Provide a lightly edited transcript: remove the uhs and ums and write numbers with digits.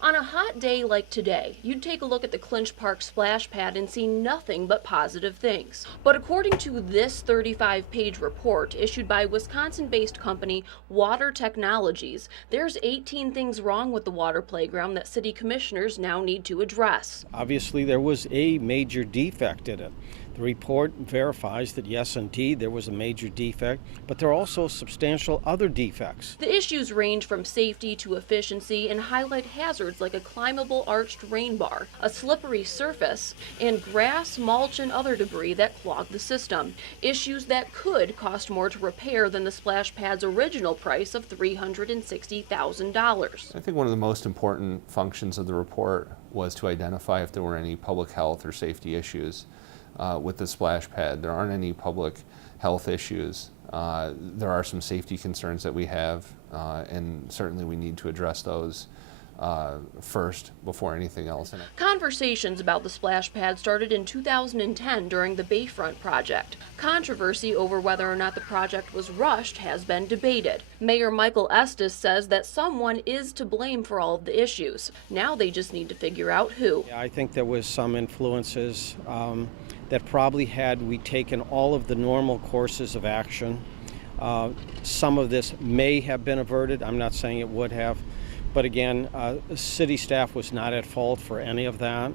On a hot day like today, you'd take a look at the Clinch Park Splash Pad and see nothing but positive things. But according to this 35-page report issued by Wisconsin-based company Water Technologies, there's 18 things wrong with the water playground that city commissioners now need to address. Obviously, there was a major defect in it. The report verifies that yes, indeed, there was a major defect, but there are also substantial other defects. The issues range from safety to efficiency and highlight hazards like a climbable arched rain bar, a slippery surface, and grass, mulch, and other debris that clog the system. Issues that could cost more to repair than the splash pad's original price of $360,000. I think one of the most important functions of the report was to identify if there were any public health or safety issues with the splash pad. There aren't any public health issues. There are some safety concerns that we have, and certainly we need to address those first before anything else. Conversations about the splash pad started in 2010 during the Bayfront project. Controversy over whether or not the project was rushed has been debated. Mayor Michael Estes says that someone is to blame for all of the issues. Now they just need to figure out who. Yeah, I think there was some influences that probably had we taken all of the normal courses of action, some of this may have been averted. I'm not saying it would have. But again, city staff was not at fault for any of that.